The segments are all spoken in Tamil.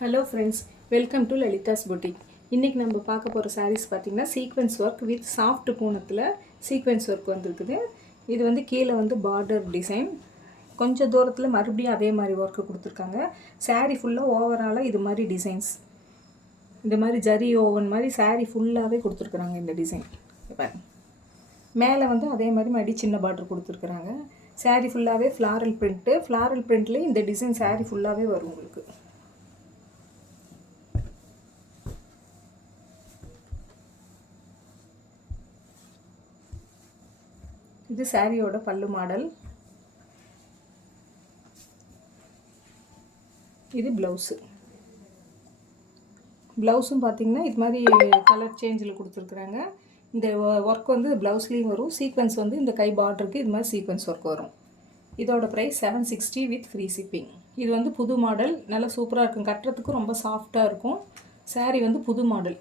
Hello friends, welcome to Lalitha's boutique. இன்றைக்கி நம்ம பார்க்க போகிற சாரீஸ் பார்த்திங்கன்னா சீக்வென்ஸ் ஒர்க் வித் சாஃப்ட் பூனத்தில் சீக்வென்ஸ் ஒர்க் வந்திருக்குது. இது வந்து கீழே வந்து பார்டர் டிசைன், கொஞ்சம் தூரத்தில் மறுபடியும் அதே மாதிரி ஒர்க்கு கொடுத்துருக்காங்க. சாரீ ஃபுல்லாக ஓவராலாக இது மாதிரி டிசைன்ஸ், இந்த மாதிரி ஜரி ஓவன் மாதிரி சாரீ ஃபுல்லாகவே கொடுத்துருக்குறாங்க. இந்த டிசைன் மேலே வந்து அதே மாதிரி மறுபடி சின்ன பார்டர் கொடுத்துருக்குறாங்க. சாரீ ஃபுல்லாகவே ஃப்ளாரல் பிரிண்ட்டு, ஃப்ளாரல் பிரிண்ட்லேயே இந்த டிசைன் சாரீ ஃபுல்லாகவே வரும் உங்களுக்கு. இது சாரியோட பல்லு மாடல், இது ப்ளவுஸு. ப்ளவுஸும் பார்த்திங்கன்னா இது மாதிரி கலர் சேஞ்சில் கொடுத்துருக்குறாங்க. இந்த ஒர்க் வந்து ப்ளவுஸ்லேயும் வரும், சீக்வன்ஸ் வந்து இந்த கை பார்டருக்கு இது மாதிரி சீக்வன்ஸ் ஒர்க் வரும். இதோட ப்ரைஸ் 760 வித் ஃப்ரீ ஷிப்பிங். இது வந்து புது மாடல், நல்லா சூப்பராக இருக்கும், கட்டுறதுக்கும் ரொம்ப சாஃப்டாக இருக்கும். சாரீ வந்து புது மாடல்.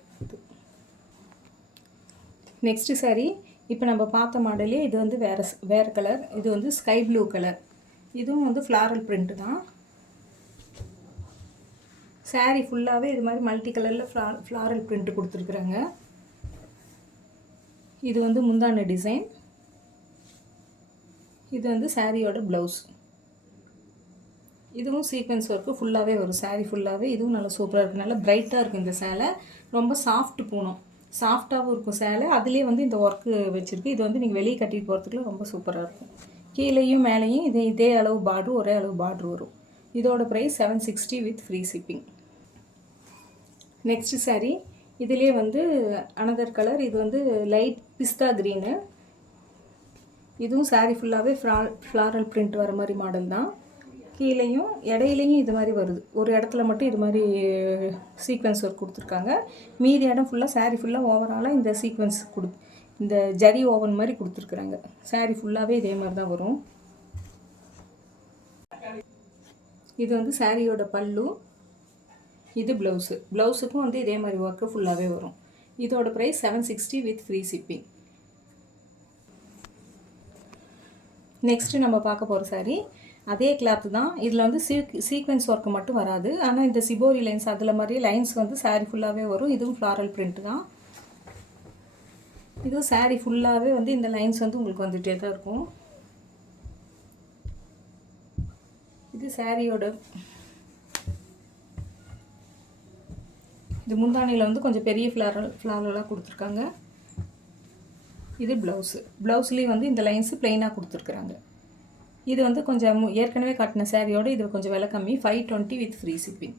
நெக்ஸ்ட்டு சாரீ இப்போ நம்ம பார்த்த மாடலே இது வந்து வேறு கலர். இது வந்து ஸ்கை ப்ளூ கலர். இதுவும் வந்து ஃப்ளாரல் பிரிண்ட்டு தான். சாரீ ஃபுல்லாகவே இது மாதிரி மல்டி கலரில் ஃப்ளாரல் பிரிண்ட்டு கொடுத்துருக்குறாங்க. இது வந்து முந்தான டிசைன். இது வந்து சாரியோட ப்ளவுஸ். இதுவும் சீக்வென்ஸ் ஒர்க்கு ஃபுல்லாகவே வரும். சாரீ ஃபுல்லாகவே இதுவும் நல்லா சூப்பராக இருக்குது, நல்லா பிரைட்டாக இருக்குது. இந்த சேலை ரொம்ப சாஃப்ட் பூனம், சாஃப்டாகவும் இருக்கும் சேலை. அதுலேயே வந்து இந்த ஒர்க்கு வச்சுருக்கு. இது வந்து நீங்கள் வெளியே கட்டிட்டு போகிறதுக்குலாம் ரொம்ப சூப்பராக இருக்கும். கீழேயும் மேலேயும் இதே அளவு பார்ட்ரு, ஒரே அளவு பார்ட்ரு வரும். இதோட price 760 with free shipping. Next sari இதிலே வந்து அனதர் கலர். இது வந்து லைட் பிஸ்தா க்ரீனு. இதுவும் சாரீ ஃபுல்லாகவே ஃப்ளாரல் பிரிண்ட் வர மாதிரி மாடல் தான். கீழேயும் இடையிலையும் இது மாதிரி வருது, ஒரு இடத்துல மட்டும் இது மாதிரி சீக்வென்ஸ் ஒர்க் கொடுத்துருக்காங்க. மீதி இடம் ஃபுல்லாக சாரீ ஃபுல்லாக ஓவராலாக இந்த சீக்வென்ஸ் இந்த ஜரி ஓவன் மாதிரி கொடுத்துருக்குறாங்க. சாரீ ஃபுல்லாகவே இதே மாதிரி தான் வரும். இது வந்து சாரியோட பல்லு, இது ப்ளவுஸு. ப்ளவுஸுக்கும் வந்து இதே மாதிரி ஒர்க்கு ஃபுல்லாகவே வரும். இதோட price 760 with free shipping. Next நம்ம பார்க்க போகிற சாரீ அதே கிளாத்து தான். இதில் வந்து சீக்வென்ஸ் ஒர்க்கு மட்டும் வராது, ஆனால் இந்த சிபோரி லைன்ஸ் அதில் மாதிரி லைன்ஸ் வந்து சாரீ ஃபுல்லாகவே வரும். இதுவும் ஃப்ளாரல் பிரிண்ட் தான். இதுவும் சாரீ ஃபுல்லாகவே வந்து இந்த லைன்ஸ் வந்து உங்களுக்கு வந்துகிட்டே தான் இருக்கும். இது சாரியோட இது முந்தானியில் வந்து கொஞ்சம் பெரிய ஃப்ளாரலாக கொடுத்துருக்காங்க. இது ப்ளவுஸு. ப்ளவுஸ்லேயும் வந்து இந்த லைன்ஸு ப்ளெயினாக கொடுத்துருக்குறாங்க. இது வந்து கொஞ்சம் ஏற்கனவே காட்டின சாரியோடு இது கொஞ்சம் விலை கம்மி, 520 வித் ஃப்ரீ ஷிப்பிங்.